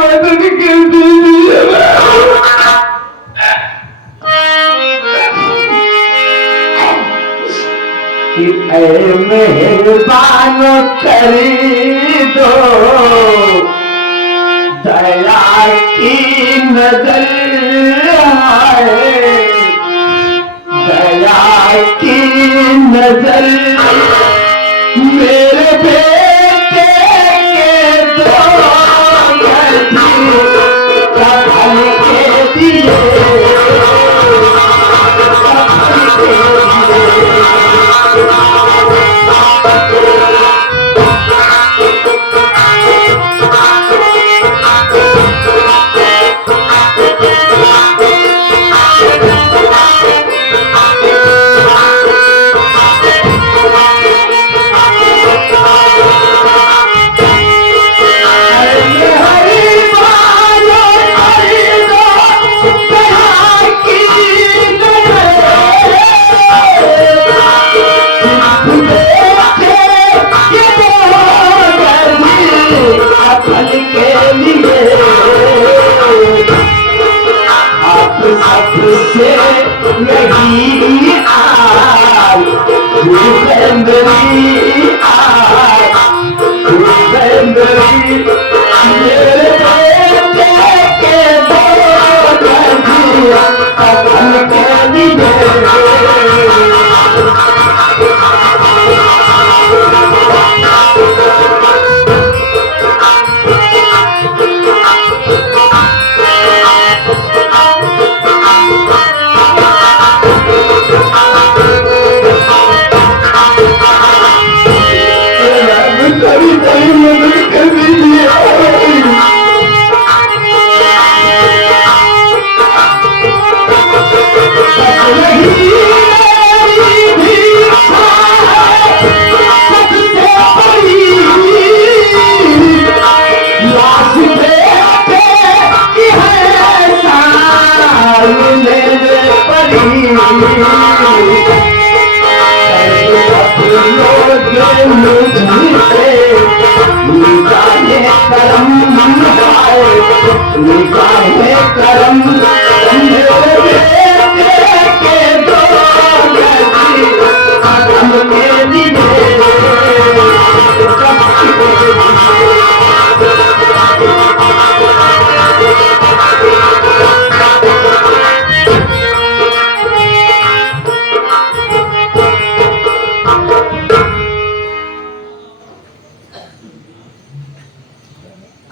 मदद कर दीजिए। ऐ मेहरबान करी दो दया की नजर आए, दया की नजर मेरे बेटे के दो कफन के दिए, सबसे यही आज मेरी आज मेरी मेरे बेटे के दो कफन के लिए।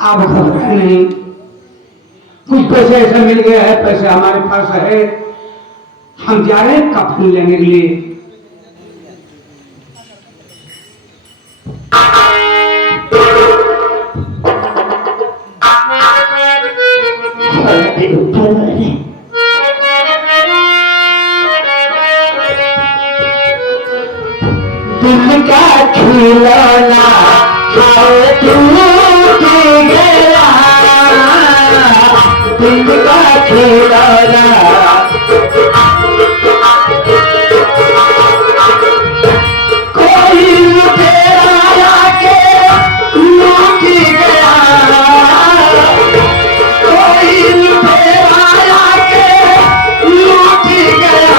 अब नहीं, कुछ पैसे ऐसे मिल गए हैं, पैसे हमारे पास है, हम जा रहे हैं कफन लेने के लिए। दिल का खिलौना दिल का खिलौना कोई लुटेरा के लूट गया, कोई लुटेरा के लूट गया,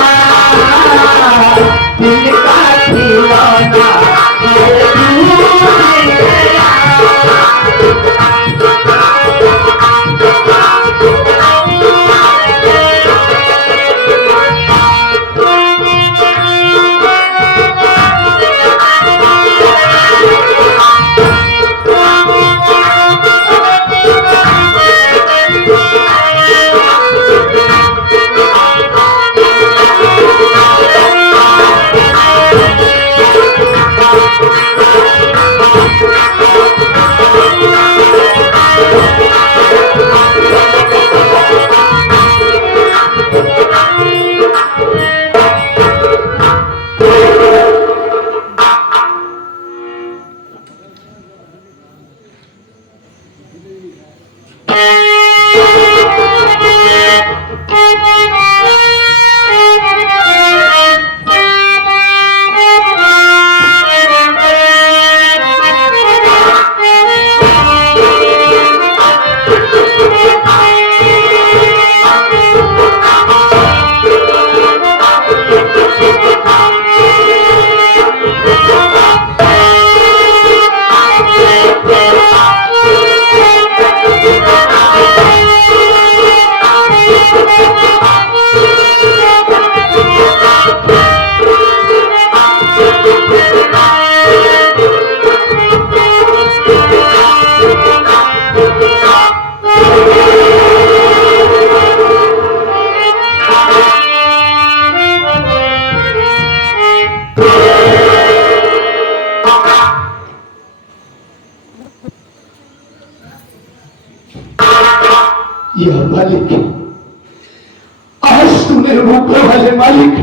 दिल का खिलौना या मालिक, आज तूने ऊपर वाले मालिक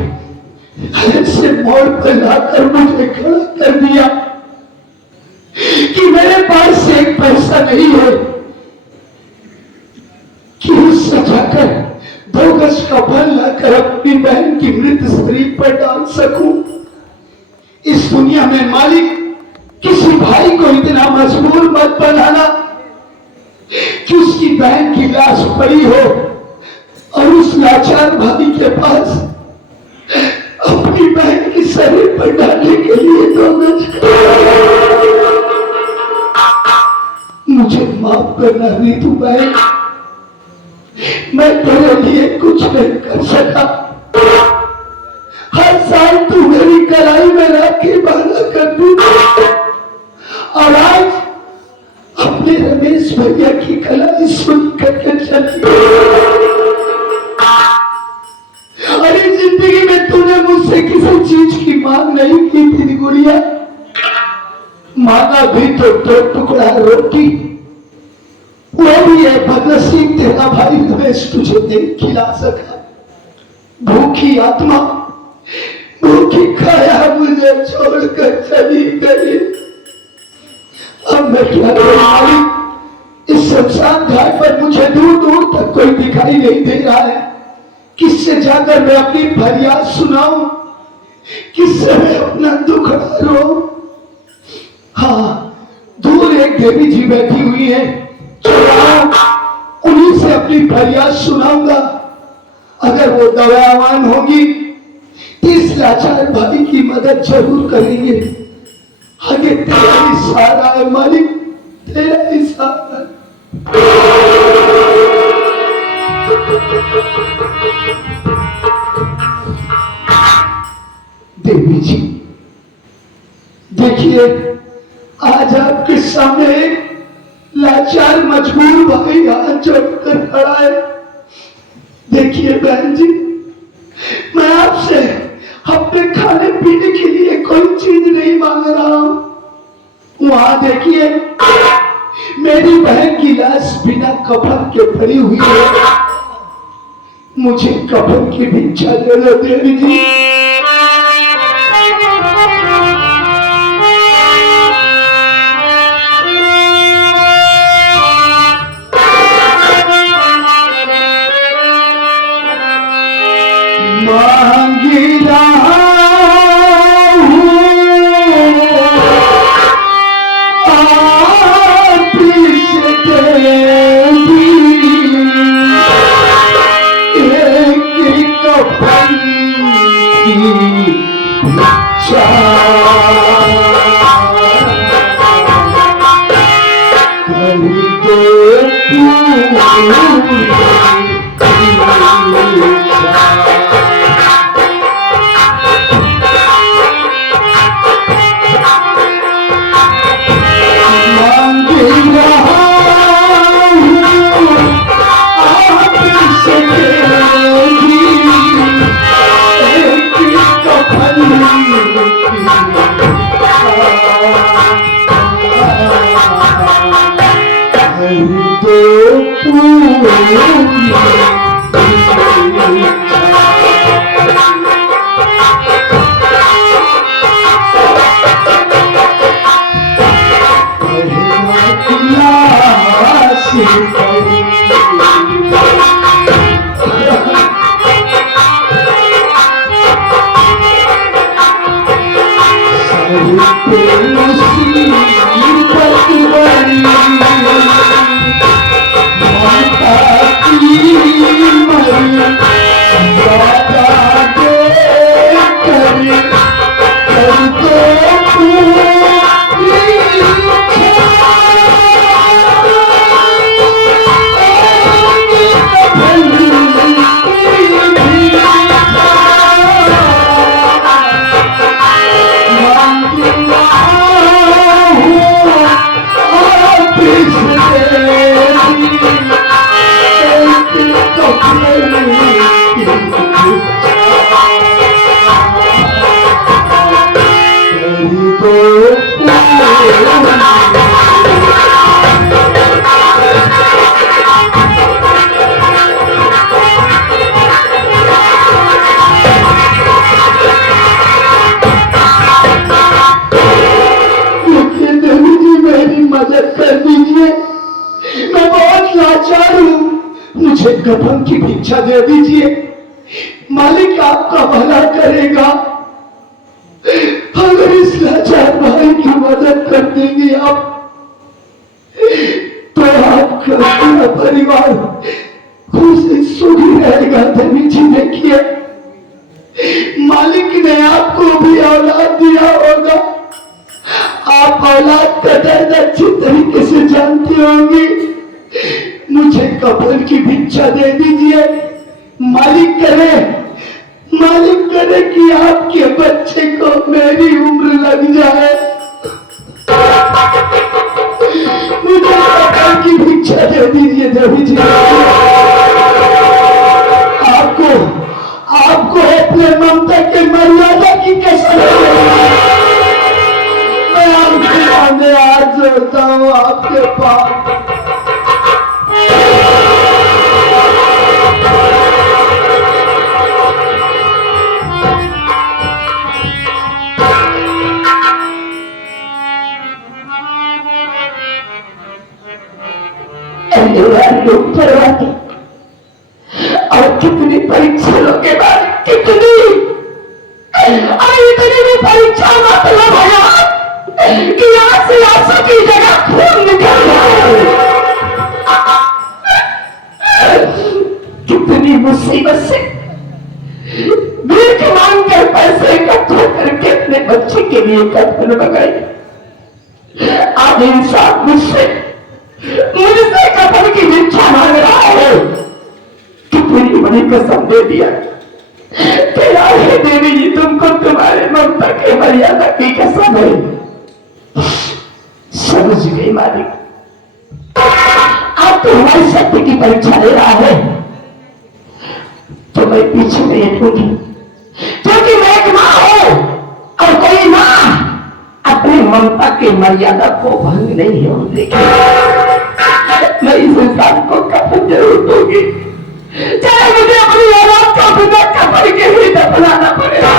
ऐसे मोड़ पर लाकर मुझे खड़ा कर दिया कि मेरे पास एक पैसा नहीं है कि उस सजाकर 2 गज का फल लाकर अपनी बहन की मृत शरीर पर डाल सकूं। इस दुनिया में मालिक किसी भाई को इतना मजबूर मत बनाना कि उसकी बहन की लाश पड़ी हो और उस लाचार भाई के पास अपनी बहन की शरीर पर डालने के लिए 2 गज। मुझे माफ करना नीतू बहन, मैं तेरे लिए कुछ नहीं कर सका। हर साल तू मेरी कलाई में राखी बांधा करती और आज अपने रमेश भैया की कलाई सुन करके चली। अरे जिंदगी में तूने मुझसे किसी चीज की मांग नहीं की थी गुड़िया, मांगा भी तो 2 टुकड़ा रोटी, वो भी है बदनसीब तेरा भाई रमेश तुझे नहीं खिला सका। भूखी आत्मा भूखी खाया मुझे छोड़कर चली गई। अब मैं क्या करूं? इस शमशान घाट पर मुझे दूर दूर तक कोई दिखाई नहीं दे रहा है। किससे जाकर मैं अपनी फरियाद सुनाऊं, किससे मैं अपना दुख रो? हाँ, दूर एक देवी जी बैठी हुई है, उन्हीं से अपनी फरियाद सुनाऊंगा। अगर वो दयावान होगी इस लाचार भाई की मदद जरूर करेंगे। आगे तेरा ही सहारा है मालिक, तेरा ही सहारा। देवी जी देखिए, आज आपके सामने लाचार मजबूर भाई हाथ जोड़कर खड़ा है। देखिए बहन जी, मैं आपसे अपने खाने पीने के लिए कोई चीज नहीं मांग रहा हूं। वहां देखिए, मेरी बहन की लाश बिना कफन के पड़ी हुई है। मुझे कफन की भिक्षा दे दो देवी जी। मांगी रहा लाचार हूं, मुझे कफन की भिक्षा दे दीजिए, मालिक आपका भला करेगा। अगर इस लाचार भाई की मदद कर देंगे आप, तो आपका पूरा परिवार खुशी सुखी रहेगा। देवी जी देखिए, मालिक ने आपको भी औलाद दिया होगा, आप औलाद का दर्द अच्छी तरीके से जानती होंगी। मुझे कफन की भिक्षा दे दीजिए, मालिक करे कि आपके बच्चे को मेरी उम्र लग जाए। मुझे कफन की भिक्षा दे दीजिए देवी जी। आपको अपने ममता के मर्यादा की कसम, मैं आपके सामने हाथ जोड़ता हूँ आपके पास। और कितनी परीक्षाओं के बाद इतनी भी परीक्षा मतलब है कि यहाँ से आंसू की जगह खून निकल जाए। कितनी मुसीबत से भीख मांग कर पैसे इकट्ठा करके अपने बच्चे के लिए कफन मंगाई। आज इंसान मुझसे कफन की भिक्षा मांग रहा है। कितनी बड़ी कसम दे दिया कि देवी जी तुमको तुम्हारे ममता के मर्यादा की कसम है। समझ गई मालिक, आप तो हमारी शक्ति की परीक्षा ले रहा है, तो मैं पीछे नहीं हटूंगी, क्योंकि मैं एक मां हूं और कोई मां अपनी ममता की मर्यादा को भंग नहीं हो देगी। मैं इस इंसान को कफन जरूर दूंगी, चाहे मुझे अपनी औलाद का बिना कफन के ही दफनाना पड़ेगा।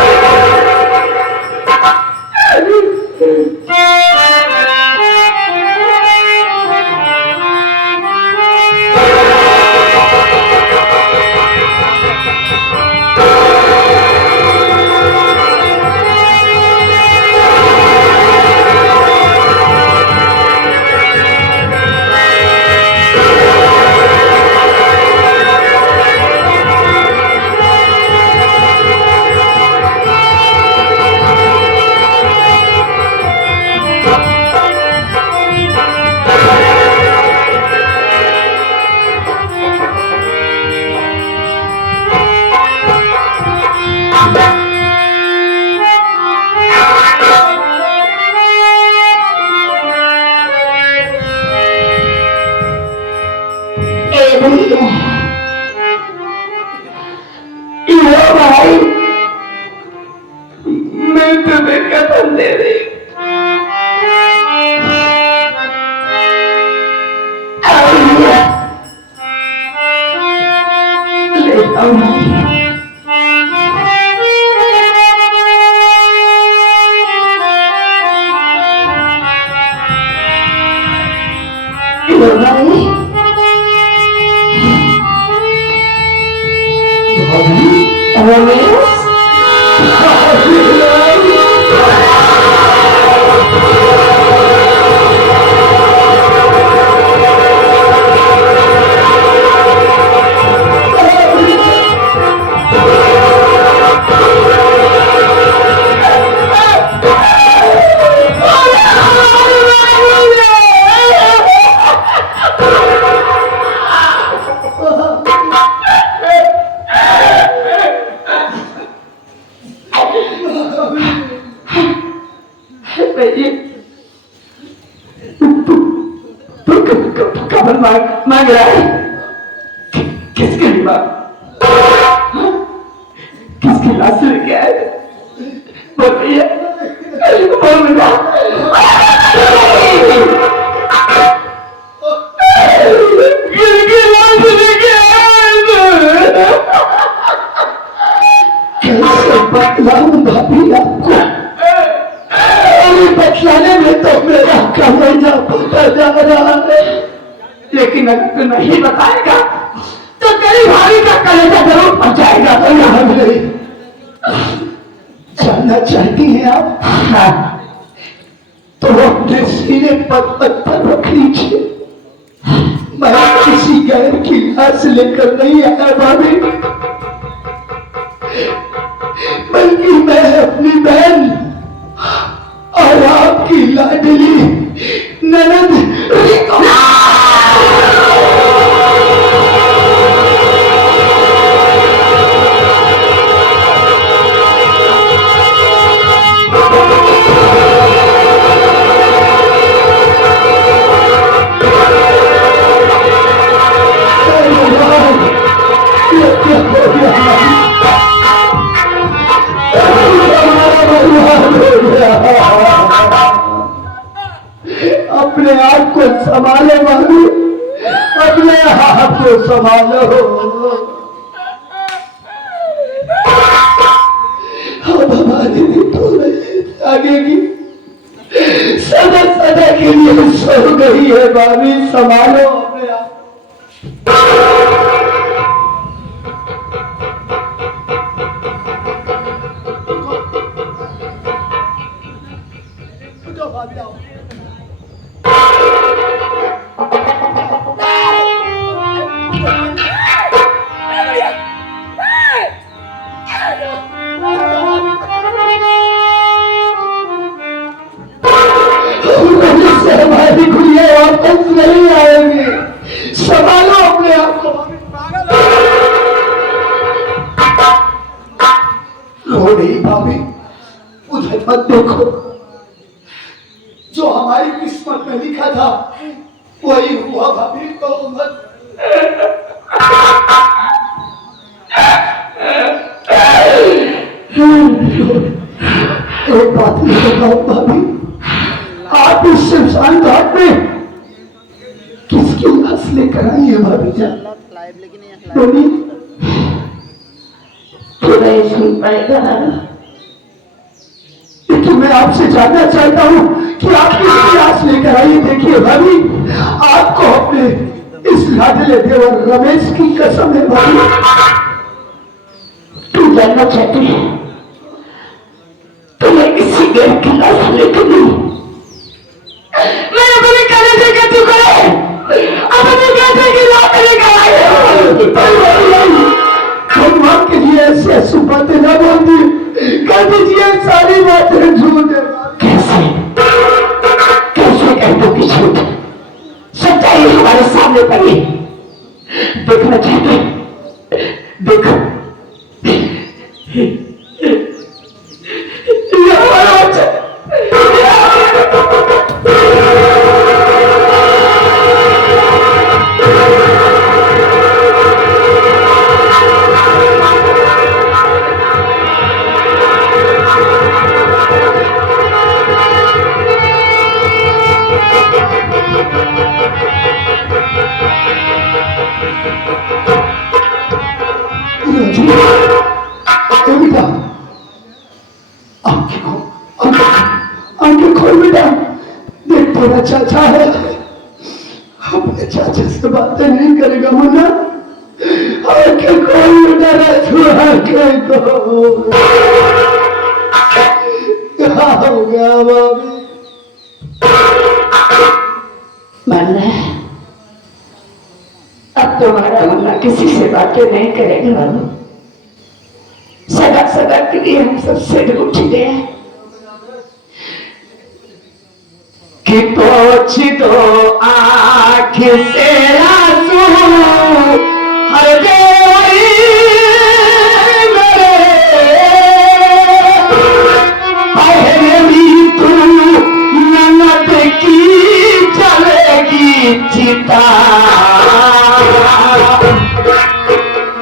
भाई मैं तुम्हें कफन दे रही लेता हूँ। मांग रहा है किसके लिए? किसकी लाश लेके आए? बोलिए बोलना। किसकी लाश लेके आए? कैसे बतलाऊं भाभी आपको? बतलाने में तो मेरा कलेजा फूटा जा रहा है, लेकिन अगर नहीं बताएगा तो तेरी भाभी का कलेजा जरूर पहुंचाएगा। तो यहाँ नहीं जानना चाहती हैं आप? हाँ। तो अपने सीने पर पत्थर रख लीजिए। मैं किसी गैर की लाश लेकर नहीं आया भाभी, बल्कि मैं अपनी बहन और आपकी लाडली ननद रिको अपने आप को संभालो भाभी, अपने आप को संभालो। अब हमारी भी तो आगे की सदा सदा के लिए सो गई है भाभी, संभालो अपने आप। हमारी गुड़िया वापस नहीं आएगी, संभालो अपने आप को। रो रही भाभी, उधर मत देखो। जो हमारी किस्मत में लिखा था वही हुआ भाभी, तो मत। एक बात नहीं बताओ भाभी, आप इस शमशान घाट में किसकी लाश लेकर आई है भाभी जान? नहीं सुन पाएगा, लेकिन मैं आपसे जानना चाहता हूँ कि आप किसकी लाश लेकर आई? देखिए भाभी, आपको अपने इस लाडले देवर रमेश की कसम है भाभी। तू जानना चाहती है तो मैं किसी गैर की लाश लेकर नहीं, मैं अपने कलेजे के टुकड़े अपने बेटे की लाश लेकर आई हूँ। क्षमा कीजिए, ऐसे ऐसी बातें न बोल दी, कर दीजिए सारी बातें झूठ है। कैसे कैसे कह दो कि झूठ? सच्चाई हमारे सामने पड़ी, देखना चाहते? देखो तेरा चाचा है, अपने चाचा से बातें नहीं करेगा मुन्ना, आके कोई डरा छुआ के दो। क्या हो गया भाभी? मन्ना, अब तुम्हारा मुन्ना किसी से बातें नहीं करेगा। सदा सदा के लिए हम सबसे उठ गए कि पोछ दो आँख से आंसू हर गई मेरी तू ननद की चलेगी चिता,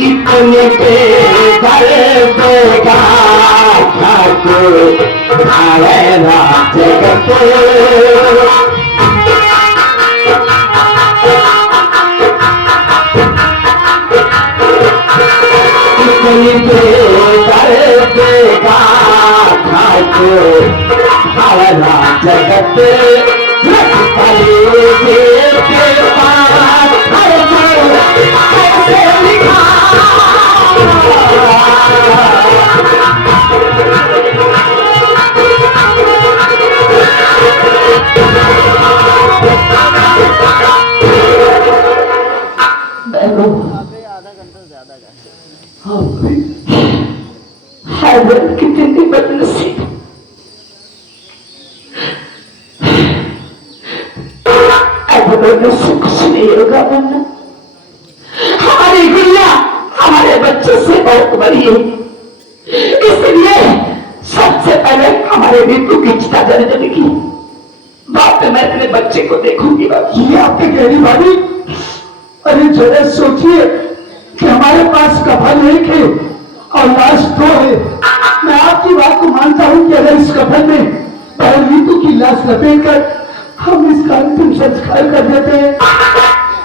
इतने बेघर बेगा ठाकुर आए रात जगत बहनों, आधा घंटा से ज्यादा का हाँ भाई, हैदर कितनी बदनसीब, हैदर से कुछ नहीं होगा बनना। हमारी गुड़िया हमारे बच्चे से बहुत बड़ी है, इसलिए सबसे पहले हमारे नीतू की चिता जल जाएगी। बात मैं अपने बच्चे को देखूंगी। ये आपकी गहरी भाभी, अरे जरा सोचिए कि हमारे पास कफन एक है और लाश दो है। मैं आपकी बात को मानता हूं कि अगर इस कफन में पहले नीतू की लाश लपेट कर हम इसका अंतिम संस्कार कर देते हैं,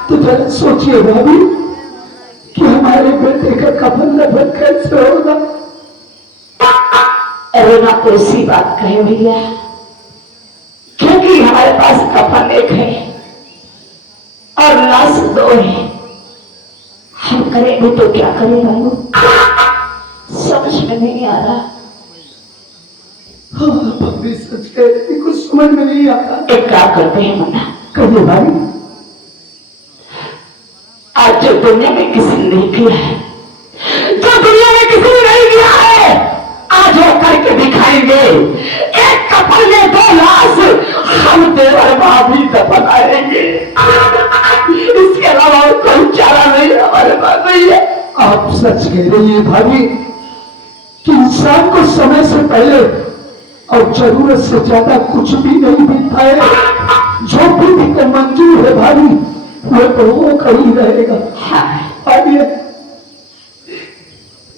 तो जरा सोचिए भाभी कि हमारे बेटे का कफन दफन कैसे होगा। अरे ना तो इसी बात कहे भैया, क्योंकि हमारे पास कफन एक है और लाश दो है। हम करेंगे तो क्या करें भाई, समझ में नहीं आ रहा। हाँ, सच कहते कुछ समझ में नहीं आता। एक क्या करते हैं मना, कहिए भाई। आज जो दुनिया में किसी ने नहीं किया है, जो दुनिया में किसी ने नहीं किया है, आज वो करके दिखाएंगे। एक कफन में दो लाश, हम देवर भाभी दफन आएंगे। इसके अलावा और कोई चारा नहीं हमारे पास नहीं है। आप सच कह रही है भाभी कि इंसान को समय से पहले और जरूरत से ज्यादा कुछ भी नहीं मिलता है। जो भी मंजूर है भाभी, वो तो वो कर ही रहेगा। आइए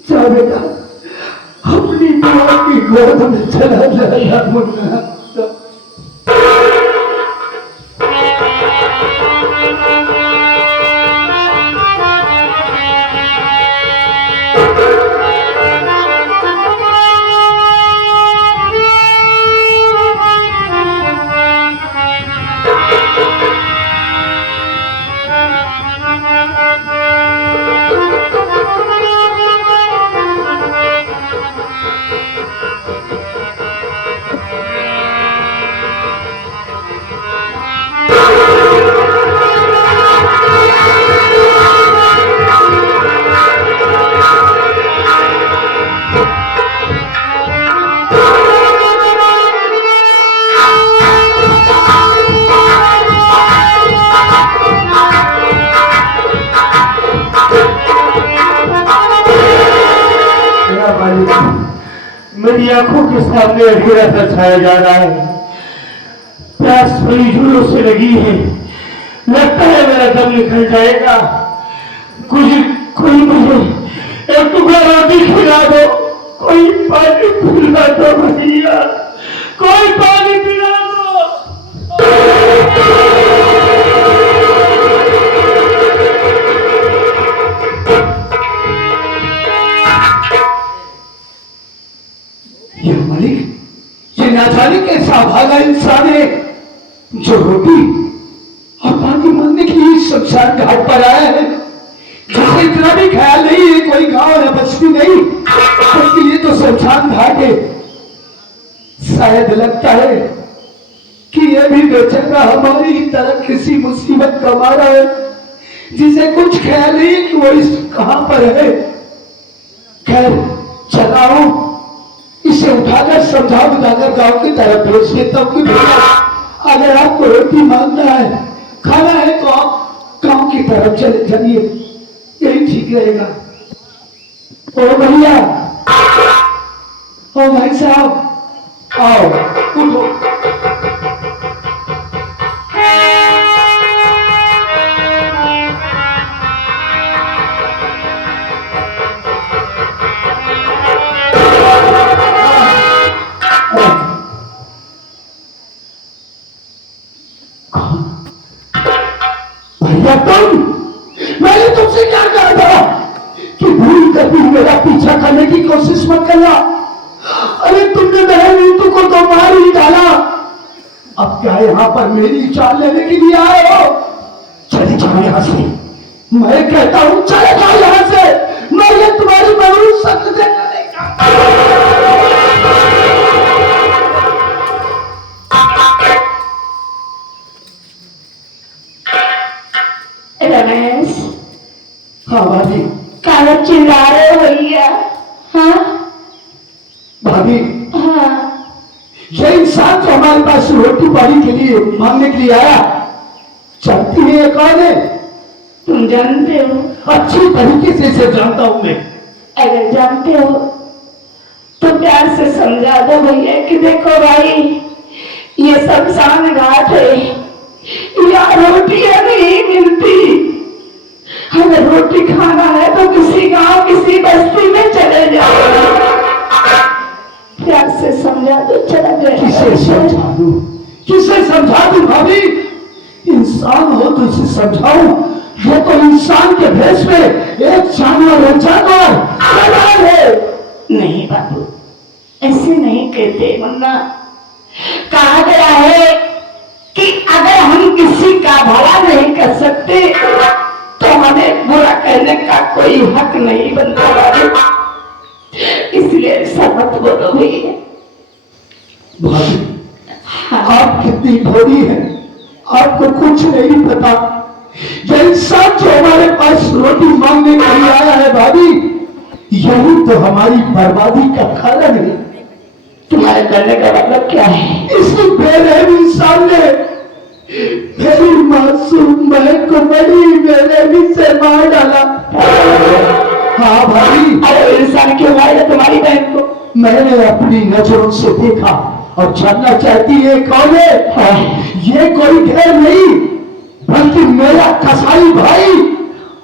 जा बेटा, अपनी मां की गोद में चला जाएगा मुन्ना। मेरी आंखों के सामने अंधेरा सा छाया जा रहा है, प्यास बड़ी जोरों से लगी है, लगता है मेरा दम निकल जाएगा। कोई मुझे एक टुकड़ा रोटी खिला दो, कोई पानी पिला दो भैया, कोई पानी पिला दो। ये मालिक, ये ना जाने कैसा भागा इंसान है जो रोटी और पानी मांगने के लिए शमशान घाट पर आया है, जिसे इतना भी ख्याल नहीं है कोई गांव है बस्ती नहीं, उसके लिए तो शमशान घाट है। शायद लगता है कि यह भी बेचारा हमारी तरह किसी मुसीबत का मारा है, जिसे कुछ ख्याल नहीं कि वो इस कहां पर है। खैर चलाओ, इसे उठाकर समझा बुझाकर गांव की तरफ भेज देता हूँ कि भैया अगर आपको रोटी मांगना है, खाना है, तो आप गांव की तरफ चले जाइए, यही ठीक रहेगा। ओ भैया, ओ भाई साहब, आओ उठो। भैया मैंने तुमसे क्या कहा था कि भूल कर भी मेरा पीछा करने की कोशिश मत करना। अरे तुमने मेरे नीतू को तो मार ही डाला, अब क्या यहाँ पर मेरी चाल लेने के लिए आए हो? चले जाओ यहाँ से, मैं कहता हूँ चले जाओ यहाँ से, मैं ये तुम्हारी मजबूर शब्द से रमेश, हाँ भाभी। काहे चिल्ला रहे हो भैया? हाँ भाभी, हाँ, ये इंसान जो हमारे पास रोटी पानी के लिए मांगने के लिए आया, जानती है ये कौन है? तुम जानते हो? अच्छी तरीके से इसे जानता हूं मैं। अगर जानते हो तो प्यार से समझा दो भैया कि देखो भाई, ये शमशान घाट है, यहाँ रोटियां नहीं मिलती। अगर रोटी खाना है तो किसी गांव किसी बस्ती में चले जाओ। प्यार से समझा दो, चला किसे समझा दूं? किसे समझा दूं भाभी? इंसान हो तो इसे समझाऊं? ये तो इंसान के भेष में एक जानवर है। नहीं बाबू, ऐसे नहीं कहते, वरना कहा गया है कि अगर हम किसी का भला नहीं कर सकते तो हमें बुरा कहने का कोई हक नहीं बनता बाबू। इसलिए ऐसा मत बोलो भैया। भाभी, हाँ। आप कितनी भोली हैं, आपको कुछ नहीं पता। ये इंसान जो हमारे पास रोटी मांगने के लिए आया है भाभी, यही तो हमारी बर्बादी का कारण है। तुम्हारे करने का मतलब क्या है? इस बेरहम इंसान ने मेरी मासूम बहन को बड़ी बेरहमी से मार डाला। हाँ भाभी। अरे इंसान क्यों मारेगा तुम्हारी बहन को? मैंने अपनी नजरों से देखा और जानना चाहती है कौन है? ये कोई गैर नहीं बल्कि मेरा कसाई भाई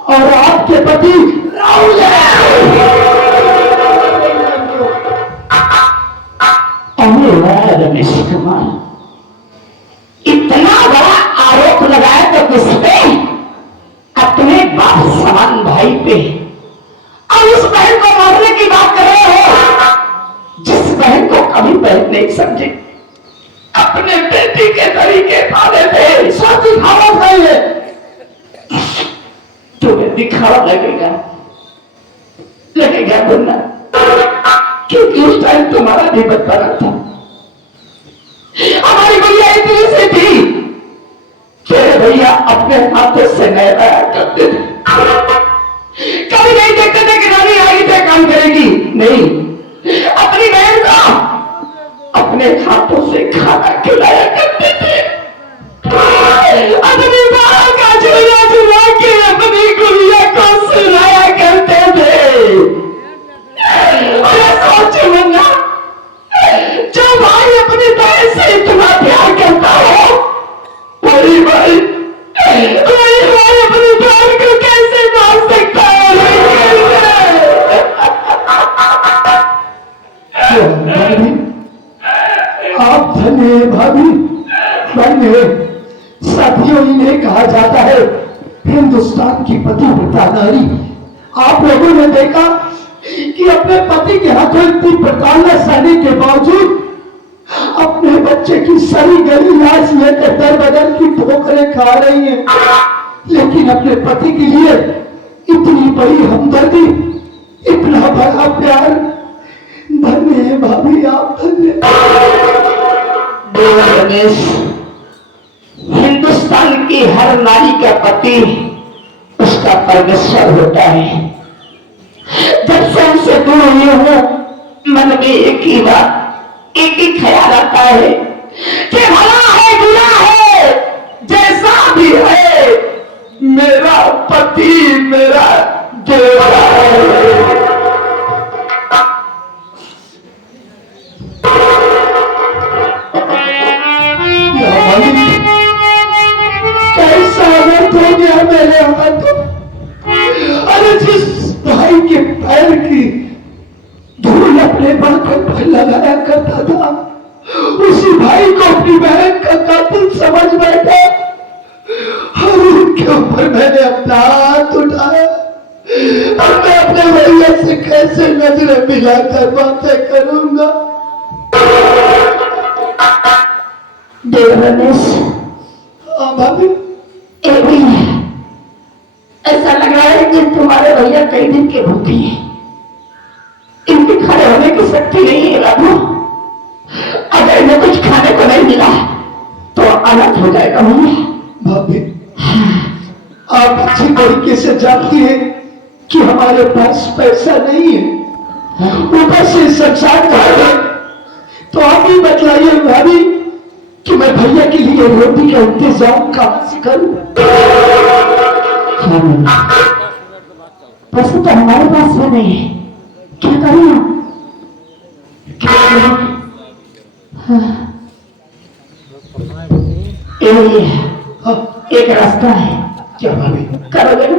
और आपके पति राहुल है। रमेश कुमार, इतना बड़ा आरोप लगाया तो किस पे? अपने बाप समान भाई पे। और उस बहन को मारने की बात कर रहे हो जिस बहन को कभी बहन नहीं समझे, अपने बेटी के तरीके पाले थे। सब दिखावा भाई है। तुम्हें दिखावा लगेगा बोलना, क्योंकि उस टाइम तुम्हारा भी बचपना था। हमारी भैया इतनी सी थी, तेरे भैया अपने हाथों से नहलाया करते थे। कभी नहीं देखते थे कि नानी आगे पे काम करेगी, नहीं, अपनी बहन को अपने हाथों से खाना खिलाया करते थे। अपनी मां का झूला झूला के अपनी गुड़िया को सुलाया करते थे। सोचो मन्ना, जो भाई अपनी बहन से इतना प्यार करता हो, वही भाई अपनी बहन को कैसे मार सकता है? भाभी, आप धन्य भाभी, धन्य। साथियों, इन्हें कहा जाता है हिंदुस्तान की पतिव्रता नारी। आप लोगों ने देखा कि अपने पति के हाथों इतनी प्रताड़ना सहने के बावजूद अपने बच्चे की सड़ी गली लाश लेकर दर बदल की ठोकरें खा रही हैं, लेकिन अपने पति के लिए इतनी बड़ी हमदर्दी, इतना बड़ा प्यार। धन्य है भाभी, आप धन्य। रमेश, हिंदुस्तान की हर नारी का पति उसका परमेश्वर होता है। जब से हमसे दूर हुए हो, मन में एक ही बात, एक ही ख्याल आता है कि भला है बुरा है, जैसा भी है, मेरा पति मेरा देवता है। कैसा अनर्थ हो गया मेरे हाथ। अरे जिस भाई के पैर की धूल अपने बातों पर लगाया करता था, उसी भाई को अपनी बहन का कातिल समझ बैठा और उनके ऊपर मैंने अपना हाथ उठाया। और मैं अपने भैया से कैसे नजरें मिलाकर बातें करूंगा? देव रमेश, भाभी, ऐसा लग रहा है कि तुम्हारे भैया कई दिन के भूखे हैं। इनके खड़े होने की शक्ति नहीं है बाबू। अगर इन्हें कुछ खाने को नहीं मिला तो अनर्थ हो जाएगा भैया। भाभी, आप अच्छी तरीके से जानती हैं कि हमारे पास पैसा नहीं है, ऊपर से संसार है। तो आप ही बतलाइए भाभी कि मैं भैया के लिए रोटी का इंतजाम कहां से करूं? पैसे तो हमारे पास में नहीं है, क्या करूं? क्या करूं? हाँ। एक रास्ता है। क्या भाभी? करोगे ना?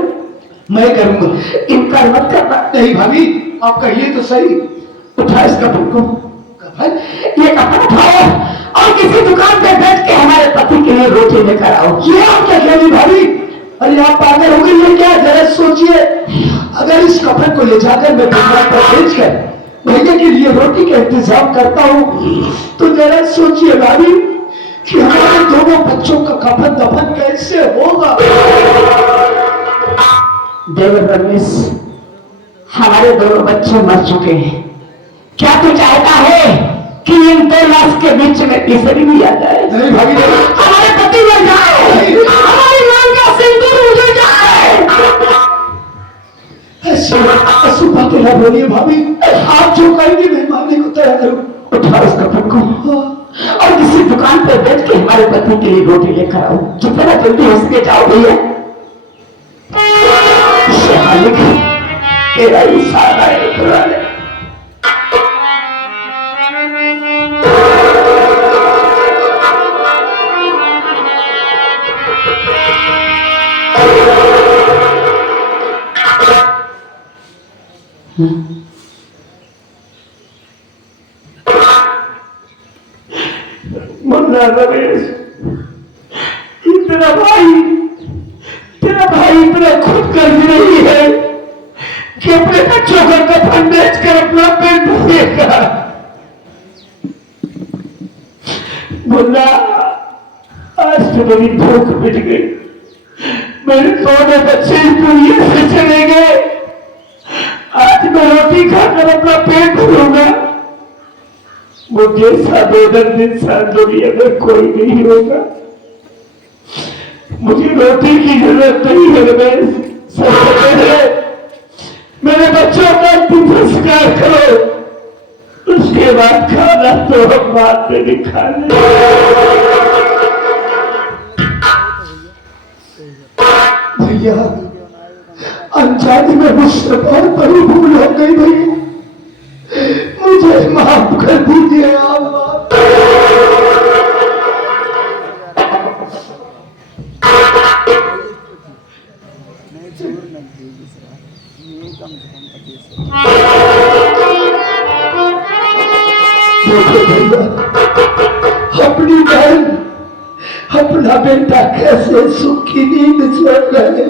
मैं करूंगा। इनकार मत करना। नहीं भाभी, आप कहिए तो सही। उठा इस कपड़े को। कफन? ये कपड़ा उठाओ और किसी दुकान पे बैठ के हमारे पति के लिए रोटी लेकर आओ। ये आप क्या कह रही भाभी? अरे आप पागल हो गई, ये क्या? जरा सोचिए, अगर इस कफन को ले जाकर मैं दुकान पर बेचकर भैया के लिए रोटी का इंतजाम करता हूँ, तो जरा सोचिए भाभी कि हमारे दोनों बच्चों का कफन दफन कैसे होगा? देवर रमेश, हमारे दोनों बच्चे मर चुके हैं। क्या तू चाहता है कि इन दो लाश के बीच में तीसरी भी आ जाए? नहीं भाभी, नहीं। हमारे पति मर जाए, हमारी मां का सिंदूर उजड़ जाए। ऐसी बातें ना बोलिए भाभी, आप जो कहेंगे मैं मानने को तैयार हूँ। उठाओ इस कपड़े को और किसी दुकान पर बैठ के हमारे पति के लिए रोटी लेकर आओ। जितना जल्दी हो सके जाओ भैया। तेरा इशारा है पुराने। मुन्ना रमेश, तेरा भाई इतना खुद कर रही है कि अपने बच्चों का कफन बेचकर अपना पेट भरेगा। मुन्ना, आज तो मेरी भूख मिट गई। मेरे दोनों बच्चे इस दुनिया से चले गए। आज मैं रोटी खाकर अपना पेट भरूंगा। मुझे साधोदर इंसान दुनिया में कोई नहीं होगा। मुझे रोटी की जरूरत नहीं है रमेश। सबसे पहले मेरे बच्चों का अंतिम संस्कार करो, उसके बाद खाना तो हम बाद में भी खा लेंगे। भैया, अनजाने में मुझसे बहुत बड़ी भूल हो गई भैया, मुझे माफ कर दीजिए आप। देखो भैया, अपनी बहन अपना बेटा कैसे सुख की नींद सो रहे।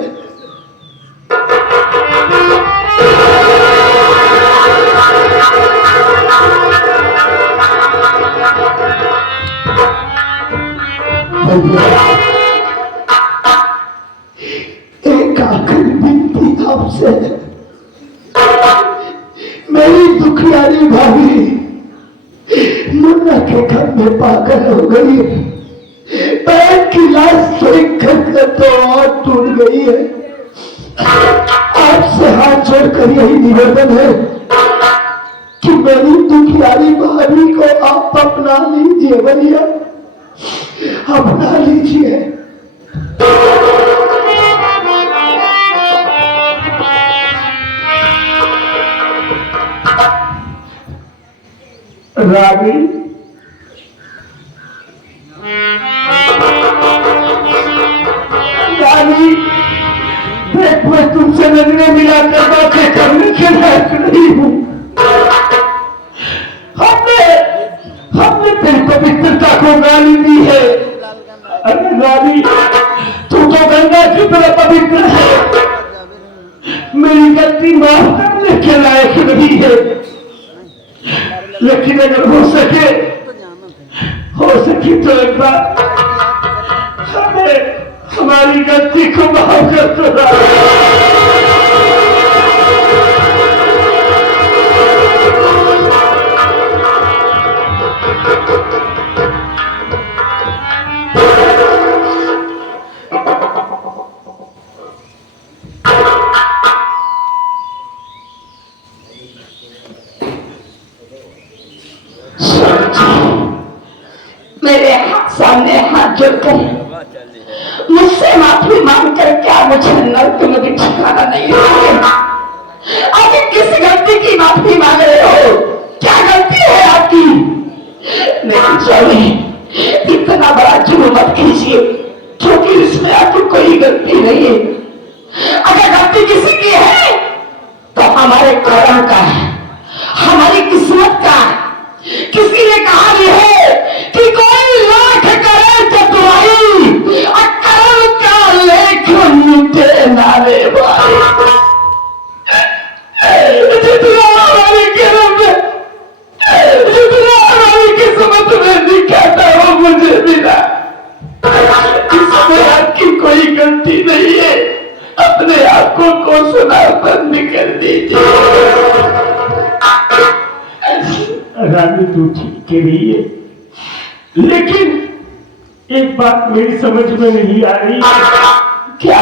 एक आखिरी विनती आपसे, मेरी दुखियारी भाभी मुन्ना के घर में पागल हो गई है। पैर की लाश देख कर तो और टूट गई है। आपसे हाथ जोड़कर यही निवेदन है कि मेरी दुखियारी भाभी को आप अपना लीजिए भैया, अपना लीजिए। रानी, रानी, देख मैं तुमसे नजरें मिलाकर बातें करने के लायक नहीं हूँ। हमने तेरी पवित्रता को गाली दी है। अरे रानी, तू तो गंगा की तरह पवित्र है, मेरी गलती माफ करने के लायक नहीं है। लेकिन अगर हो सके तो एक बार हमें हमारी गलती को माफ कर दो। कर्म का, हमारी किस्मत का। किसी ने कहा भी है कि कोई लाख करे चतुराई, कर्म का लेख मिटे ना रे भाई। जितना हमारी कर्म में, जितना हमारी किस्मत में लिखा था वो मुझे मिला। इसमें आपकी कोई गलती नहीं है, अपने आंखों को सुना बंद कर दीजिए। रानी तू ठीक कह रही है, लेकिन एक बात मेरी समझ में नहीं आ रही। क्या?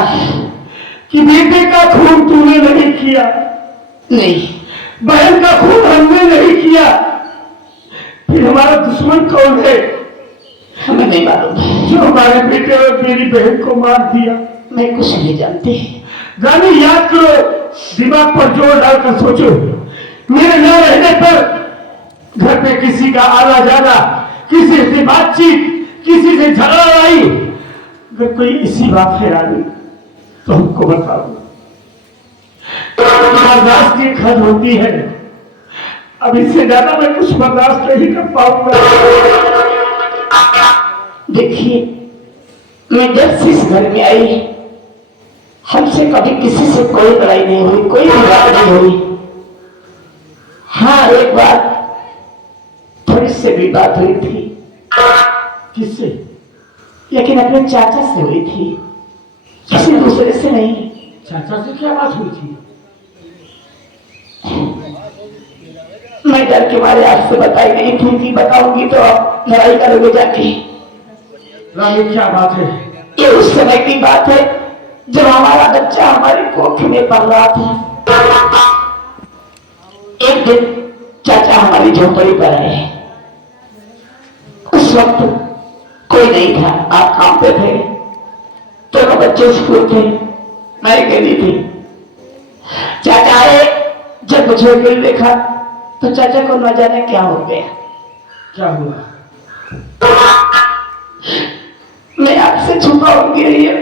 कि बेटे का खून तूने नहीं किया, नहीं, बहन का खून हमने नहीं किया, फिर हमारा दुश्मन कौन है? हमें नहीं मालूम जो हमारे बेटे और मेरी बहन को मार दिया। मैं कुछ नहीं जानती। रानी याद करो, दिमाग पर जोर डालकर सोचो, मेरे न रहने पर घर पे किसी का आना जाना, किसी से बातचीत, किसी से झगड़ा आई, अगर कोई इसी बात है रानी तो हमको बताओ। बर्दाश्त की हद होती है, अब इससे ज्यादा मैं कुछ बर्दाश्त नहीं कर पाऊंगा। देखिए, मैं जब से इस घर में आई, हमसे कभी किसी से कोई लड़ाई नहीं हुई, कोई विवाद नहीं हुई। हाँ, एक बार थोड़ी सी भी बात हुई थी। किससे? लेकिन अपने चाचा से हुई थी, किसी दूसरे से नहीं। चाचा से क्या बात हुई थी? मैं डर के मारे आपसे बताई नहीं थी कि बताऊंगी तो आप लड़ाई करोगे जाके। रानी क्या बात है? ये उस समय की बात है जब हमारा बच्चा हमारी कोख में पल रहा था। एक दिन चाचा हमारी झोपड़ी पर आए। उस वक्त कोई नहीं था, आप काम पे थे, दोनों बच्चे स्कूल थे, मैं अकेली थी। चाचा आए, जब मुझे अकेले देखा तो चाचा को न जाने क्या हो गया। क्या हुआ? मैं आपसे छुपाऊंगी ये,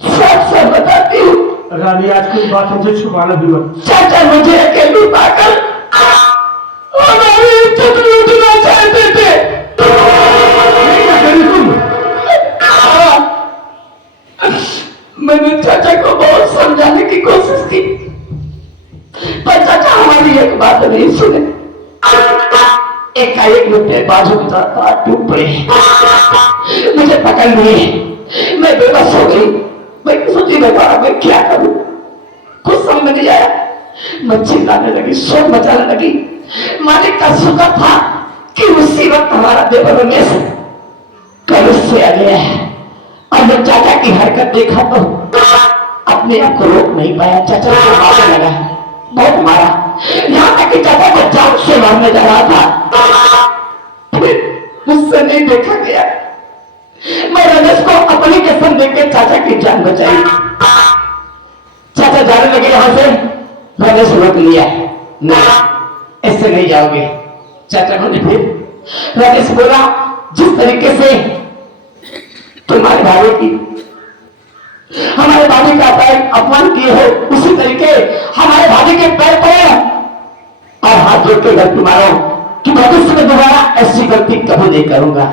सब सब बताती हूँ। रानी आज कोई बात हमसे छुपाना भी मत। चाचा मुझे अकेली पाकर हमारी इज्जत लूटना चाहते थे। मैंने चाचा को बहुत समझाने की कोशिश की, पर चाचा हमारी एक बात नहीं सुने। एकाएक मेरे बाजू की तरफ टूट पड़े, मुझे पकड़ लिए, मैं बेबस हो गई। मैं सोची मैं क्या करूं, कुछ समझ में नहीं आया। मैं चिल्लाने लगी, शोर मचाने लगी। मालिक का शुक्र था कि उसी वक्त हमारा देवर रमेश कल से आ गया है, और जब चाचा की हरकत देखा तो अपने आप को रोक नहीं पाया। चाचा को मारने लगा, बहुत मारा, यहाँ तक कि चाचा को जान से मारने जा रहा था। फिर मुझसे नहीं देखा गया, मैं रमेश को अपनी कसम देकर चाचा की जान बचाई। चाचा जाने लगे यहां से, रमेश रोक लिया, नहीं ऐसे नहीं जाओगे। चाचा ने फिर रमेश बोला, जिस तरीके से तुम्हारे भाई की हमारे भाभी का पैर अपमान किए हो, उसी तरीके हमारे भाभी के पैर पड़े और हाथ जोड़ के गलती मारो कि भविष्य में दोबारा ऐसी गलती कभी नहीं करूंगा।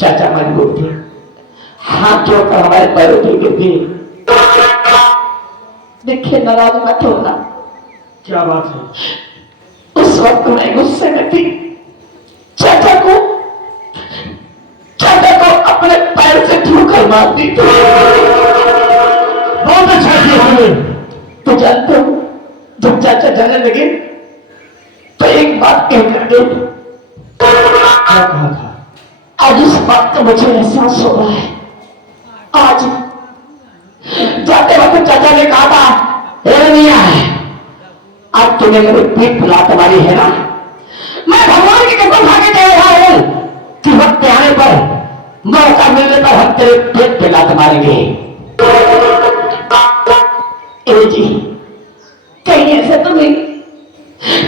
चाचा मजबूर थे, हाथ जोड़कर हमारे पैरों पे गिर गए। देखिए, नाराज मत होना। क्या बात है? उस वक्त मैं गुस्से में थी। चाचा को अपने पैर से ठोकर मार दी थी। बहुत अच्छा किया तुमने। तो जानते हो, जब चाचा जाने लगे तो एक बात कह कर गए। क्या कहा था? आज इस बात का मुझे एहसास हो रहा है। आज जाते वक्त चाचा ने कहा था, रनिया है, आज तूने मेरे पीठ लात मारी है ना, मैं भगवान की कसम खा के कह रहा हूं कि वक्त आने पर, मौका मिलने पर हम तेरे पेट पे लात मारेंगे। ए जी, कहीं ऐसा तो नहीं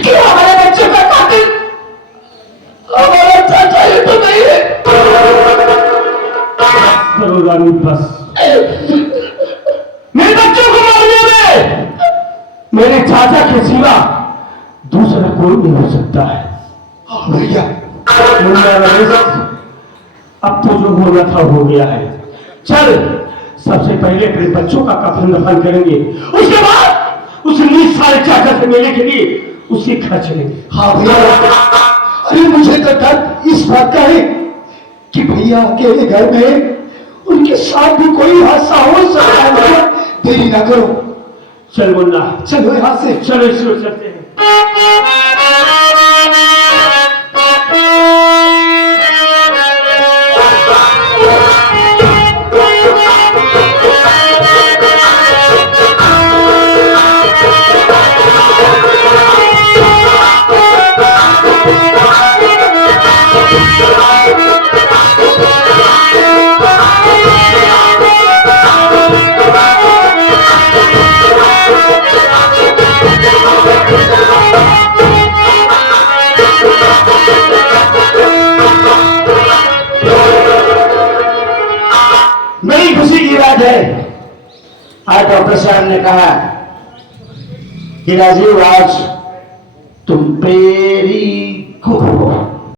कि हमारे बच्चों का कातिल हमारा चाचा ही तो नहीं है। करो रानी, बस। मेरे बच्चों को मारने में मेरे चाचा के सिवा दूसरा कोई नहीं हो सकता है। हाँ भैया, मुन्ना रमेश, अब तो जो होना था हो गया है। चल सबसे पहले अपने बच्चों का कफन दफन करेंगे, उसके बाद उस 19 साल चाचा से मिलने के लिए उसी घर चलेंगे। हाँ भैया। अरे मुझे तो डर इस बात का है कि भैया अकेले घर में उनके साथ भी कोई हादसा हो सकता है भैया। देरी ना करो, चल मुन्ना, चलो यहाँ से। चलो इसमें चलते हैं। बड़ी खुशी की बात है, आज डॉक्टर साहब ने कहा कि राजीव आज